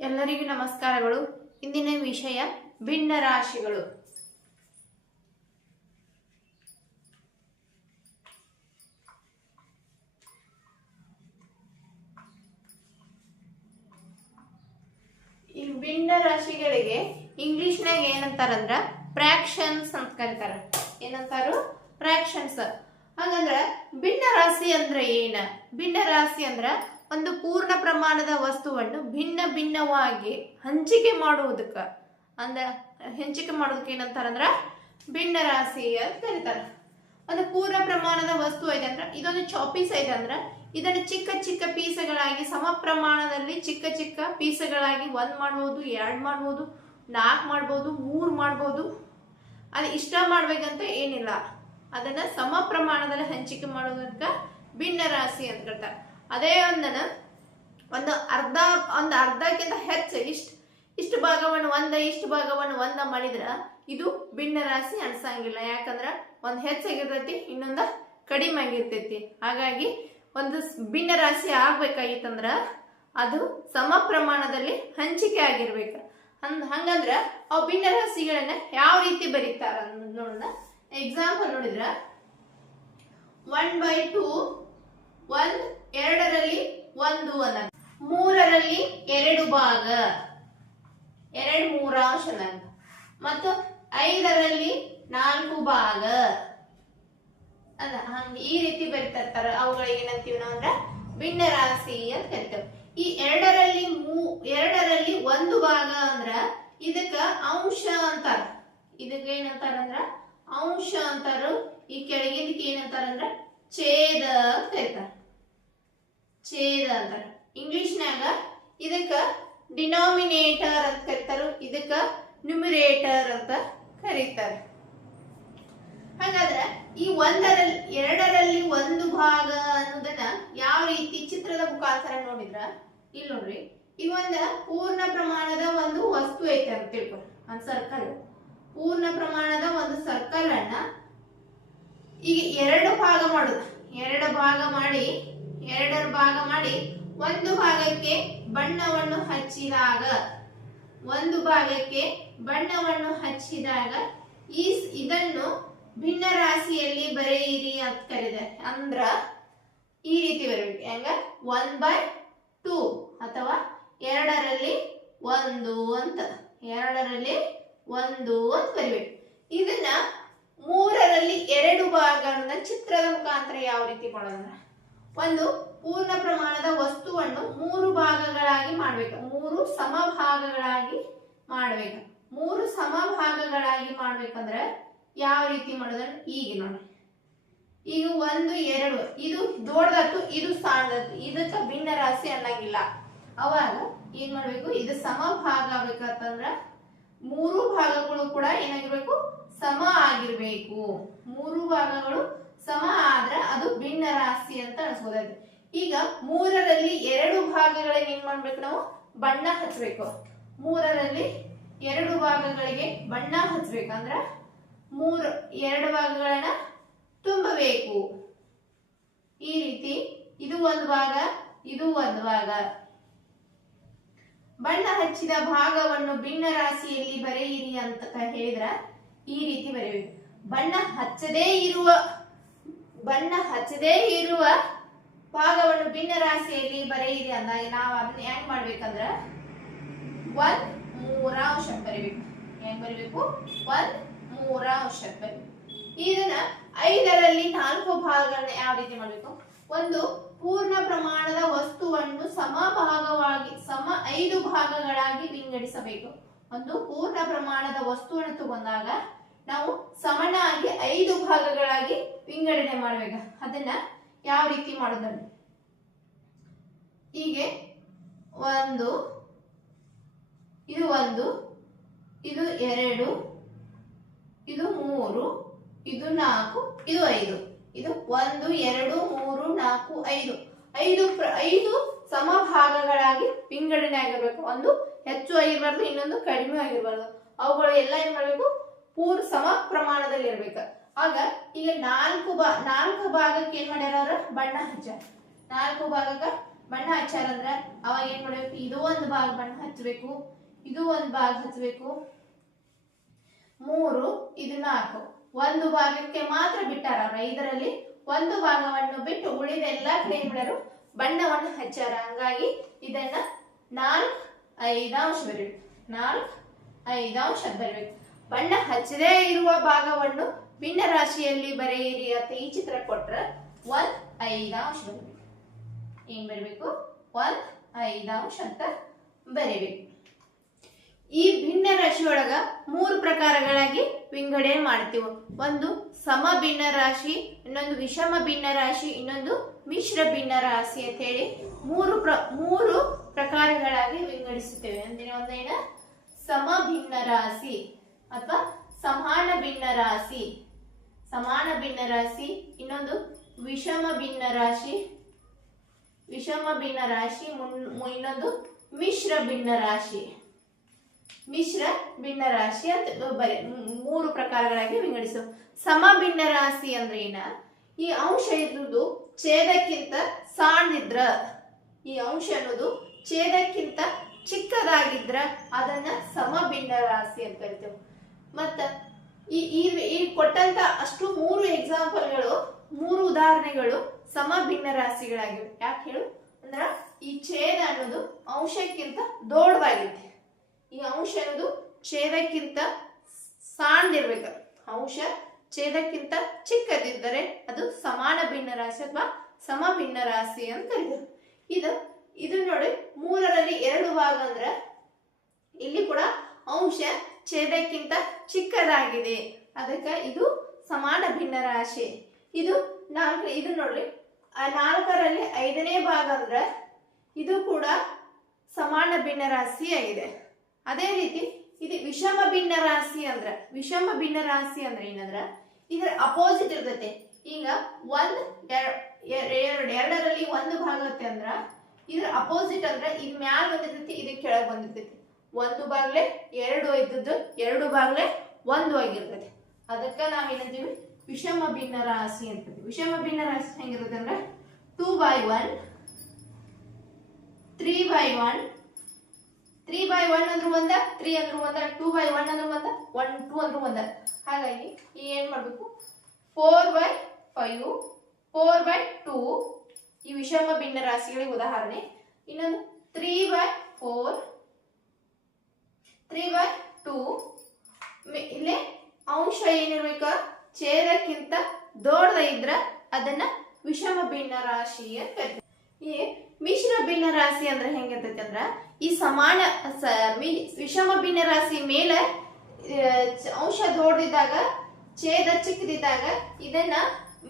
ಎಲ್ಲರಿಗೂ ನಮಸ್ಕಾರಗಳು. ಇಂದಿನ ವಿಷಯ ಭಿನ್ನ ರಾಶಿಗಳು. ಈ ಭಿನ್ನ ರಾಶಿಗಳಿಗೆ ಇಂಗ್ಲಿಷ್ನಾಗ ಏನಂತಾರಂದ್ರ ಪ್ರಾಕ್ಷನ್ಸ್ ಅಂತ ಕರೀತಾರ. ಏನಂತಾರು? ಪ್ರಾಕ್ಷನ್ಸ್ ಹಾಗಂದ್ರ ಭಿನ್ನ ರಾಶಿ ಅಂದ್ರ ಏನ? ಭಿನ್ನ ರಾಶಿ ಅಂದ್ರ ಒಂದು ಪೂರ್ಣ ಪ್ರಮಾಣದ ವಸ್ತುವನ್ನು ಭಿನ್ನ ಭಿನ್ನವಾಗಿ ಹಂಚಿಕೆ ಮಾಡುವುದಕ್ಕೆ ಅಂದ್ರೆ ಹಂಚಿಕೆ ಮಾಡೋದಕ್ಕೆ ಏನಂತಾರಂದ್ರ ಭಿನ್ನ ರಾಶಿ ಅಂತ ಕರೀತಾರ. ಒಂದು ಪೂರ್ಣ ಪ್ರಮಾಣದ ವಸ್ತು ಐತೆ ಅಂದ್ರೆ, ಇದೊಂದು ಚಾಪೀಸ್ ಐತೆ ಅಂದ್ರೆ, ಇದನ್ನು ಚಿಕ್ಕ ಚಿಕ್ಕ ಪೀಸಗಳಾಗಿ ಸಮ ಪ್ರಮಾಣದಲ್ಲಿ ಚಿಕ್ಕ ಚಿಕ್ಕ ಪೀಸಗಳಾಗಿ ಒಂದ್ ಮಾಡ್ಬೋದು, ಎರಡ್ ಮಾಡ್ಬೋದು ನಾಲ್ಕು ಮಾಡ್ಬೋದು, ಮೂರ್ ಮಾಡ್ಬೋದು. ಅದು ಇಷ್ಟ ಮಾಡ್ಬೇಕಂತ ಏನಿಲ್ಲ. ಅದನ್ನ ಸಮ ಪ್ರಮಾಣದಲ್ಲಿ ಹಂಚಿಕೆ ಮಾಡೋದಕ್ಕ ಭಿನ್ನ ರಾಶಿ ಅಂತ ಕರೀತಾರೆ. ಅದೇ ಒಂದನ, ಒಂದು ಅರ್ಧ, ಒಂದು ಅರ್ಧಕ್ಕಿಂತ ಹೆಚ್ಚು ಇಷ್ಟು ಇಷ್ಟು ಭಾಗವನ್ನು ಒಂದ, ಇಷ್ಟು ಭಾಗವನ್ನು ಒಂದ ಮಾಡಿದ್ರ ಇದು ಭಿನ್ನ ರಾಶಿ ಅನ್ಸಂಗಿಲ್ಲ. ಯಾಕಂದ್ರ ಒಂದ್ ಹೆಚ್ಚಾಗಿರ್ತೈತಿ ಇನ್ನೊಂದ ಕಡಿಮೆ ಆಗಿರ್ತೈತಿ. ಹಾಗಾಗಿ ಒಂದು ಭಿನ್ನ ರಾಶಿ ಆಗ್ಬೇಕಾಗಿತ್ತಂದ್ರ ಅದು ಸಮ ಪ್ರಮಾಣದಲ್ಲಿ ಹಂಚಿಕೆ ಆಗಿರ್ಬೇಕು. ಅಂದ್ ಹಂಗಂದ್ರ ಅವು ಭಿನ್ನ ರಾಶಿಗಳನ್ನ ಯಾವ ರೀತಿ ಬರೀತಾರ ನೋಡೋಣ ಎಕ್ಸಾಂಪಲ್ ನೋಡಿದ್ರ. ಒನ್ ಬೈ ಟೂ ಒಂದ್ ಎರಡರಲ್ಲಿ ಒಂದು ಅನ್ನ ಮೂರರಲ್ಲಿ ಎರಡು ಭಾಗ. ಎರಡು ಮೂರಾಂಶ ನಂಗ ಮತ್ತು ಐದರಲ್ಲಿ ನಾಲ್ಕು ಭಾಗ. ಅದ ಹಂಗ ಈ ರೀತಿ ಬರಿತಿರ್ತಾರ ಅವುಗಳಿಗೆ ಏನಂತೀವಿ ನಾವು ಅಂದ್ರೆ ಭಿನ್ನ ರಾಶಿ ಅಂತ ಕರಿತೇವೆ ಈ ಎರಡರಲ್ಲಿ ಮೂ, ಎರಡರಲ್ಲಿ ಒಂದು ಭಾಗ ಅಂದ್ರ ಇದಕ್ಕ ಅಂಶ ಅಂತಾರ. ಇದಕ್ಕ ಏನಂತಾರ ಅಂದ್ರ ಅಂಶ ಅಂತಾರು. ಈ ಕೆಳಗಿದಕ್ಕೆ ಏನಂತಾರಂದ್ರ ಛೇದ ಅಂತ ಕರಿತಾರ. ಛೇದ ಅಂತಾರ. ಇಂಗ್ಲಿಷ್ನ್ಯಾಗ ಇದಕ್ಕ ಡಿನಾಮಿನೇಟರ್ ಅಂತ ಕರಿತಾರ. ಇದಕ್ಕ ನ್ಯೂಮಿರೇಟರ್ ಅಂತ ಕರೀತಾರೆ. ಹಾಗಾದ್ರೆ ಈ ಒಂದರಲ್ಲಿ, ಎರಡರಲ್ಲಿ ಒಂದು ಭಾಗ ಅನ್ನೋದನ್ನ ಯಾವ ರೀತಿ ಚಿತ್ರದ ಮುಖಾಂತರ ನೋಡಿದ್ರ? ಇಲ್ಲಿ ನೋಡ್ರಿ. ಈ ಒಂದ ಪೂರ್ಣ ಪ್ರಮಾಣದ ಒಂದು ವಸ್ತು ಐತೆ ಅಂತ ತಿಳ್ಕೊ ಒಂದ್ ಸರ್ಕಲ್ ಪೂರ್ಣ ಪ್ರಮಾಣದ ಒಂದು ಸರ್ಕಲ್ ಅನ್ನ ಈಗ ಎರಡು ಭಾಗ ಮಾಡುದು. ಎರಡು ಭಾಗ ಮಾಡಿ, ಎರಡರ ಭಾಗ ಮಾಡಿ ಒಂದು ಭಾಗಕ್ಕೆ ಬಣ್ಣವನ್ನು ಹಚ್ಚಿದಾಗ, ಒಂದು ಭಾಗಕ್ಕೆ ಬಣ್ಣವನ್ನು ಹಚ್ಚಿದಾಗ, ಈ ಇದನ್ನು ಭಿನ್ನ ರಾಶಿಯಲ್ಲಿ ಬರೆಯಿರಿ ಅಂತ ಕರೀತಾರೆ ಅಂದ್ರ ಈ ರೀತಿ ಬರಬೇಕು. ಹೆಂಗ? ಒನ್ ಬೈ ಟೂ ಅಥವಾ ಎರಡರಲ್ಲಿ ಒಂದು ಅಂತ. ಎರಡರಲ್ಲಿ ಒಂದು ಅಂತ ಬರಿಬೇಕು. ಇದನ್ನ ಮೂರರಲ್ಲಿ ಎರಡು ಭಾಗ ಚಿತ್ರದ ಮುಖಾಂತರ ಯಾವ ರೀತಿ ಮಾಡೋದಂದ್ರೆ? ಒಂದು ಪೂರ್ಣ ಪ್ರಮಾಣದ ವಸ್ತುವನ್ನು ಮೂರು ಭಾಗಗಳಾಗಿ ಮಾಡ್ಬೇಕು. ಮೂರು ಸಮ ಭಾಗಗಳಾಗಿ ಮಾಡ್ಬೇಕು. ಮೂರು ಸಮ ಭಾಗಗಳಾಗಿ ಮಾಡ್ಬೇಕಂದ್ರೆ ಯಾವ ರೀತಿ ಮಾಡೋದ್ರೆ ಈಗ ನೋಡಿ. ಈಗ ಒಂದು, ಎರಡು. ಇದು ದೊಡ್ಡದತ್ತು, ಇದು ಸಣ್ಣದತ್ತು ಇದಕ್ಕ ಭಿನ್ನ ರಾಶಿ ಅನ್ನಂಗಿಲ್ಲ. ಅವಾಗ ಏನ್ ಮಾಡ್ಬೇಕು? ಇದು ಸಮ ಭಾಗ ಆಗ್ಬೇಕಂತಂದ್ರ ಮೂರು ಭಾಗಗಳು ಕೂಡ ಏನಾಗಿರ್ಬೇಕು? ಸಮ ಆಗಿರ್ಬೇಕು. ಮೂರು ಭಾಗಗಳು ಸಮ ಆದ್ರೆ ಅದು ಭಿನ್ನ ರಾಶಿ ಅಂತ ಅನ್ಸ್ಬೋದಾಯ್ತು. ಈಗ ಮೂರರಲ್ಲಿ ಎರಡು ಭಾಗಗಳಿಗೆ ಏನ್ ಮಾಡ್ಬೇಕು ನಾವು? ಬಣ್ಣ ಹಚ್ಚಬೇಕು ಮೂರರಲ್ಲಿ ಎರಡು ಭಾಗಗಳಿಗೆ ಬಣ್ಣ ಹಚ್ಚಬೇಕಂದ್ರ ಮೂರು, ಎರಡು ಭಾಗಗಳನ್ನ ತುಂಬಬೇಕು. ಈ ರೀತಿ ಇದು ಒಂದು ಭಾಗ, ಇದು ಒಂದು ಭಾಗ. ಬಣ್ಣ ಹಚ್ಚಿದ ಭಾಗವನ್ನು ಭಿನ್ನ ರಾಶಿಯಲ್ಲಿ ಬರೆಯಿರಿ ಅಂತ ಹೇಳಿದ್ರ ಈ ರೀತಿ ಬರೆಯಬೇಕು. ಬಣ್ಣ ಹಚ್ಚದೇ ಇರುವ, ಬಣ್ಣ ಹಚ್ಚದೇ ಇರುವ ಭಾಗವನ್ನು ಭಿನ್ನ ರಾಶಿಯಲ್ಲಿ ಬರೆಯಿರಿ ಅಂದಾಗ ನಾವು ಅದನ್ನ ಹೆಂಗ್ ಮಾಡ್ಬೇಕಂದ್ರ ಒಂದ್ ಮೂರಾಂಶ ಬರಿಬೇಕು. ಹೆಂಗ್ ಬರಿಬೇಕು? ಒಂದ್ ಮೂರಾಂಶ ಬರಿಬೇಕು. ಇದನ್ನ ಐದರಲ್ಲಿ ನಾಲ್ಕು ಭಾಗಗಳನ್ನ ಯಾವ ರೀತಿ ಮಾಡ್ಬೇಕು? ಒಂದು ಪೂರ್ಣ ಪ್ರಮಾಣದ ವಸ್ತುವನ್ನು ಸಮ ಭಾಗವಾಗಿ ಸಮ ಐದು ಭಾಗಗಳಾಗಿ ವಿಂಗಡಿಸಬೇಕು. ಒಂದು ಪೂರ್ಣ ಪ್ರಮಾಣದ ವಸ್ತುವನ್ನು ತಗೊಂಡಾಗ ನಾವು ಸಮನಾಗಿ ಐದು ಭಾಗಗಳಾಗಿ ವಿಂಗಡಣೆ ಮಾಡ್ಬೇಕು. ಅದನ್ನ ಯಾವ ರೀತಿ ಮಾಡೋದಂದ್ರೆ ಹೀಗೆ ಒಂದು, ಇದು ಒಂದು, ಇದು ಎರಡು, ಇದು ಮೂರು, ಇದು ನಾಲ್ಕು, ಇದು ಐದು. ಇದು ಒಂದು, ಎರಡು, ಮೂರು, ನಾಲ್ಕು, ಐದು. ಐದು ಪ್ರ- ಐದು ಸಮ ಭಾಗಗಳಾಗಿ ವಿಂಗಡಣೆ ಆಗಿರ್ಬೇಕು. ಒಂದು ಹೆಚ್ಚು ಆಗಿರ್ಬಾರ್ದು, ಇನ್ನೊಂದು ಕಡಿಮೆ ಆಗಿರ್ಬಾರ್ದು. ಅವುಗಳು ಎಲ್ಲ ಏನ್ ಮಾಡ್ಬೇಕು? ಪೂರ್ ಸಮ ಪ್ರಮಾಣದಲ್ಲಿ ಇರ್ಬೇಕು ಆಗ ಈಗ ನಾಲ್ಕು ಬಾ ನಾಲ್ಕು ಭಾಗಕ್ಕೆ ಏನ್ ಮಾಡ್ಯಾರ ಬಣ್ಣ ಹಚ್ಚಾರ ನಾಲ್ಕು ಭಾಗಕ್ಕ ಬಣ್ಣ ಹಚ್ಚಾರಂದ್ರ ಅವಾಗ ಏನ್ ಮಾಡ್ಬೇಕು? ಇದು ಒಂದು ಭಾಗ ಬಣ್ಣ ಹಚ್ಚಬೇಕು ಇದು ಒಂದು ಭಾಗ ಹಚ್ಚಬೇಕು ಮೂರು, ಇದು ನಾಲ್ಕು. ಒಂದು ಭಾಗಕ್ಕೆ ಮಾತ್ರ ಬಿಟ್ಟಾರ ಅವ್ರ. ಐದರಲ್ಲಿ ಒಂದು ಭಾಗವನ್ನು ಬಿಟ್ಟು ಉಳಿದ ಎಲ್ಲಾ ಕಡೆ ಏನ್ ಮಾಡ್ಯಾರು? ಬಣ್ಣವನ್ನು ಹಚ್ಚಾರ ಹಂಗಾಗಿ ಇದನ್ನ ನಾಲ್ಕು ಐದಾಂಶ ಬರೀಬೇಕು. ನಾಲ್ಕು ಐದಾಂಶ ಬರೀಬೇಕು. ಬಣ್ಣ ಹಚ್ಚದೇ ಇರುವ ಭಾಗವನ್ನು ಭಿನ್ನ ರಾಶಿಯಲ್ಲಿ ಬರೆಯಿರಿ ಅಂತ ಈ ಚಿತ್ರ ಕೊಟ್ರ ಒಂದ್ ಐದಾಂಶ ಏನ್ ಬರಬೇಕು? ಒಂದ್ ಐದಾಂಶ ಅಂತ ಬರೀಬೇಕು. ಈ ಭಿನ್ನ ರಾಶಿ ಒಳಗ ಮೂರು ಪ್ರಕಾರಗಳಾಗಿ ವಿಂಗಡಣೆ ಮಾಡ್ತೀವಿ. ಒಂದು ಸಮ ಭಿನ್ನ ರಾಶಿ ಇನ್ನೊಂದು ವಿಷಮ ಭಿನ್ನ ರಾಶಿ ಇನ್ನೊಂದು ಮಿಶ್ರ ಭಿನ್ನ ರಾಶಿ ಅಂತ ಹೇಳಿ ಮೂರು ಪ್ರ, ಮೂರು ಪ್ರಕಾರಗಳಾಗಿ ವಿಂಗಡಿಸುತ್ತೇವೆ. ಅಂದ್ರೆ ಒಂದೇನ? ಸಮ ಭಿನ್ನ ರಾಶಿ ಅಥವಾ ಸಮಾನ ಭಿನ್ನ ರಾಶಿ ಸಮಾನ ಭಿನ್ನ ರಾಶಿ, ಇನ್ನೊಂದು ವಿಷಮ ಭಿನ್ನ ರಾಶಿ. ವಿಷಮ ಭಿನ್ನ ರಾಶಿ ಇನ್ನೊಂದು ಮಿಶ್ರ ಭಿನ್ನ ರಾಶಿ. ಮಿಶ್ರ ಭಿನ್ನ ರಾಶಿ ಅಂತ ಮೂರು ಪ್ರಕಾರಗಳಾಗಿ ವಿಂಗಡಿಸು. ಸಮ ಭಿನ್ನ ರಾಶಿ ಅಂದ್ರೆ ಏನ? ಈ ಅಂಶ ಇರುವುದು ಛೇದಕ್ಕಿಂತ ಸಣ್ಣದಿದ್ರ ಈ ಅಂಶ ಅನ್ನೋದು ಛೇದಕ್ಕಿಂತ ಚಿಕ್ಕದಾಗಿದ್ರ. ಅದನ್ನ ಸಮ ಭಿನ್ನ ರಾಶಿ ಅಂತ ಕರಿತೇವೆ. ಮತ್ತ ಈ ಈ ಈ ಕೊಟ್ಟಂತ ಅಷ್ಟು ಮೂರು ಎಕ್ಸಾಂಪಲ್ಗಳು ಮೂರು ಉದಾಹರಣೆಗಳು ಸಮ ಭಿನ್ನ ರಾಶಿಗಳಾಗಿವೆ. ಯಾಕೆ ಹೇಳು? ಅಂದ್ರ ಈ ಛೇದ ಅನ್ನೋದು ಅಂಶಕ್ಕಿಂತ ದೊಡ್ಡದಾಗಿದೆ ಈ ಅಂಶ ಅನ್ನೋದು ಛೇದಕ್ಕಿಂತ ಸಾಣ್ದಿರ್ಬೇಕು ಅಂಶ ಛೇದಕ್ಕಿಂತ ಚಿಕ್ಕದಿದ್ದರೆ ಅದು ಸಮಾನ ಭಿನ್ನ ರಾಶಿ ಅಥವಾ ಸಮ ಭಿನ್ನ ರಾಶಿ ಅಂತ ಕರೀತಾರೆ. ಇದು ಇದು ನೋಡಿ, ಮೂರರಲ್ಲಿ ಎರಡು ಭಾಗ ಅಂದ್ರ ಇಲ್ಲಿ ಕೂಡ ಅಂಶ ಛೇದಕ್ಕಿಂತ ಚಿಕ್ಕದಾಗಿದೆ. ಅದಕ್ಕೆ ಇದು ಸಮಾನ ಭಿನ್ನ ರಾಶಿ ಇದು ನಾಲ್ಕು, ಇದು ನೋಡ್ರಿ ನಾಲ್ಕರಲ್ಲಿ ಐದನೇ ಭಾಗ ಅಂದ್ರೆ ಇದು ಕೂಡ ಸಮಾನ ಭಿನ್ನ ರಾಶಿ ಆಗಿದೆ. ಅದೇ ರೀತಿ ಇದು ವಿಷಮ ಭಿನ್ನ ರಾಶಿ ಅಂದ್ರೆ, ವಿಷಮ ಭಿನ್ನ ರಾಶಿ ಅಂದ್ರೆ ಏನಂದ್ರ, ಇದರ ಅಪೋಸಿಟ್ ಇರ್ತೈತೆ. ಈಗ ಒಂದ್ ಎರಡು ಎರ- ಎರಡ್, ಎರಡರಲ್ಲಿ ಒಂದು ಭಾಗ ಅಂದ್ರ, ಇದ್ರ ಅಪೋಸಿಟ್ ಅಂದ್ರೆ ಇದ್ ಮ್ಯಾಲ ಬಂದಿರ್ತೈತಿ ಇದು ಕೆಳಗ್ ಬಂದಿರ್ತೈತಿ. ಒಂದು ಬಾಗ್ಲೆ, ಎರಡು ಇದ್ದದ್ದು ಎರಡು ಬಾಗ್ಲೆ, ಒಂದು ಆಗಿರ್ತದೆ. ಅದಕ್ಕೆ ನಾವೇನಂತೀವಿ? ವಿಷಮ ಭಿನ್ನ ರಾಶಿ ಅಂತೀವಿ. ವಿಷಮ ಭಿನ್ನ ರಾಶಿ ಹೆಂಗಿರುತ್ತೆ ಅಂದ್ರೆ two by one three by one three by one ಅಂದ್ರೆ ಒಂದ ತ್ರೀ ಅಂದ್ರೆ ಒಂದ ಟೂ ಬೈ ಒನ್ ಅಂದ್ರೆ ಒಂದ ಒನ್ ಟೂ ಅಂದ್ರೆ ಒಂದ. ಹಾಗಾಗಿ ಈ ಏನ್ ಮಾಡ್ಬೇಕು? Four by five four by two ಈ ವಿಷಮ ಭಿನ್ನ ರಾಶಿಗಳಿಗೆ ಉದಾಹರಣೆ. ಇನ್ನೊಂದು three by four three by two ಇಲ್ಲಿ ಅಂಶ ಏನಿರ್ಬೇಕ? ಛೇದಕ್ಕಿಂತ ದೊಡ್ಡದ ಇದ್ರ ಅದನ್ನ ವಿಷಮ ಭಿನ್ನ ರಾಶಿ ಅಂತ ಕರಿತೀವಿ. ಮಿಶ್ರ ಭಿನ್ನ ರಾಶಿ ಅಂದ್ರೆ ಹೆಂಗಿರ್ತೈತಿ ಅಂದ್ರ, ಈ ಸಮಾನ ವಿಷಮ ಭಿನ್ನ ರಾಶಿ ಮೇಲೆ ಅಂಶ ದೊಡ್ಡದಿದ್ದಾಗ, ಛೇದ ಚಿಕ್ಕದಿದ್ದಾಗ ಇದನ್ನ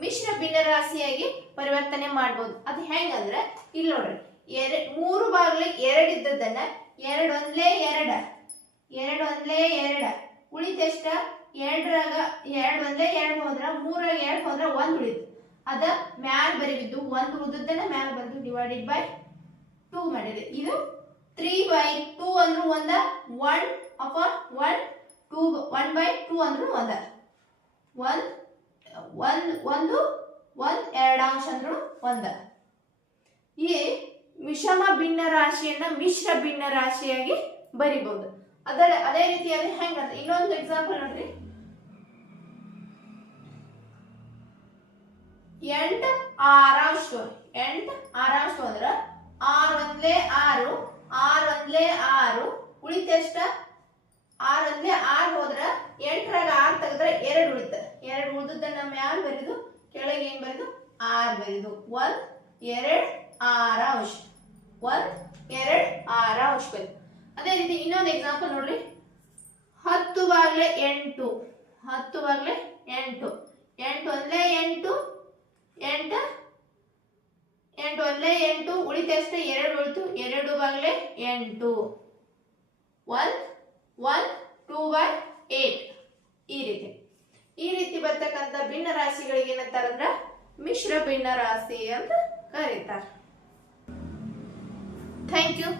ಮಿಶ್ರ ಭಿನ್ನ ರಾಶಿಯಾಗಿ ಪರಿವರ್ತನೆ ಮಾಡ್ಬೋದು. ಅದು ಹೆಂಗಂದ್ರ ಇಲ್ಲಿ ನೋಡ್ರಿ ಎರಡ್ ಮೂರು ಬಾಗ್ಲಿ ಎರಡ್ ಇದ್ದದನ್ನ ಎರಡ್ ಒಂದ್ಲೇ ಎರಡ. ಎರಡ್ ಒಂದ್ಲೇ ಎರಡ. ಉಳಿತೆಷ್ಟ ಎರಡರಾಗ ಎರಡು ಒಂದೇ ಎರಡು ಹೋದ್ರ ಮೂರಾಗ ಎರಡು ಹೋದ್ರ ಒಂದ್ ಉಳಿತು ಅದ ಮ್ಯಾಲ್ ಬರಿಬಿದ್ದು ಒಂದ್ ಉಳಿದದ್ದನ್ನ ಮ್ಯಾಲ್ ಬಂದು ಡಿವೈಡೆಡ್ ಬೈ ಟೂ ಮಾಡಿದೆ ಇದು ತ್ರೀ ಬೈ ಟೂ ಅಂದ್ರೂ ಒಂದ one upon one two one by two ಅಂದ್ರೆ ಒಂದ. ಒಂದ್ ಒಂದ್, ಒಂದು, ಒಂದ್ ಎರಡಾಂಶ ಅಂದ್ರು ಒಂದ. ಈ ವಿಷಮ ಭಿನ್ನ ರಾಶಿಯನ್ನ ಮಿಶ್ರ ಭಿನ್ನ ರಾಶಿಯಾಗಿ ಬರಿಬಹುದು ಅದರ ಅದೇ ರೀತಿಯಾಗಿ ಹೆಂಗಂತ ಇನ್ನೊಂದು ಎಕ್ಸಾಂಪಲ್ ನೋಡ್ರಿ. ಎಂಟ್ ಆರಾಂಶ ಎಂಟ್ ಸ್ಟೋರ್ ಅಂದ್ರ ಆರ್ ಒಂದ್ಲೆ ಆರು, ಆರ್ ಒಂದ್ಲೆ ಆರು ಉಳಿತೆಷ್ಟ ಆರ್ ಒಂದ್ಲೆ ಆರ್ ಹೋದ್ರ ಎಂಟರಾಗ ಆರ್ ತೆಗೆದ್ರ ಎರಡು ಉಳಿತ. ಎರಡು ಉಳಿದದ್ದನ್ನ ಯಾರು ಬರೆದು? ಕೆಳಗೆ ಏನ್ ಬರೆದು? ಆರ್ ಬರೆದು. ಒಂದ್, ಎರಡ್ ಆರಾಂಶ ಒಂದ್, ಎರಡ್ ಆರಾಂಶ ಬರಿದು ಅದೇ ರೀತಿ ಇನ್ನೊಂದು ಎಕ್ಸಾಂಪಲ್ ನೋಡ್ರಿ. ಹತ್ತು ಬಾಗ್ಲೆ ಎಂಟು. ಹತ್ತು ಬಾಗ್ಲೆ ಎಂಟು. ಎಂಟು ಒಂದ್ಲೆ ಎಂಟು, ಎಂಟ, ಎಂಟು ಒಂದ್ಲೆ ಎಂಟು. ಉಳಿತಷ್ಟೇ ಎರಡು ಉಳಿತು. ಎರಡು ಬಾಗ್ಲೆ ಎಂಟು. One one two by eight ಈ ರೀತಿ. ಈ ರೀತಿ ಬರ್ತಕ್ಕಂಥ ಭಿನ್ನ ರಾಶಿಗಳಿಗೆ ಏನಂತಾರಂದ್ರ ಮಿಶ್ರ ಭಿನ್ನ ರಾಶಿ ಅಂತ ಕರೀತಾರೆ. Thank you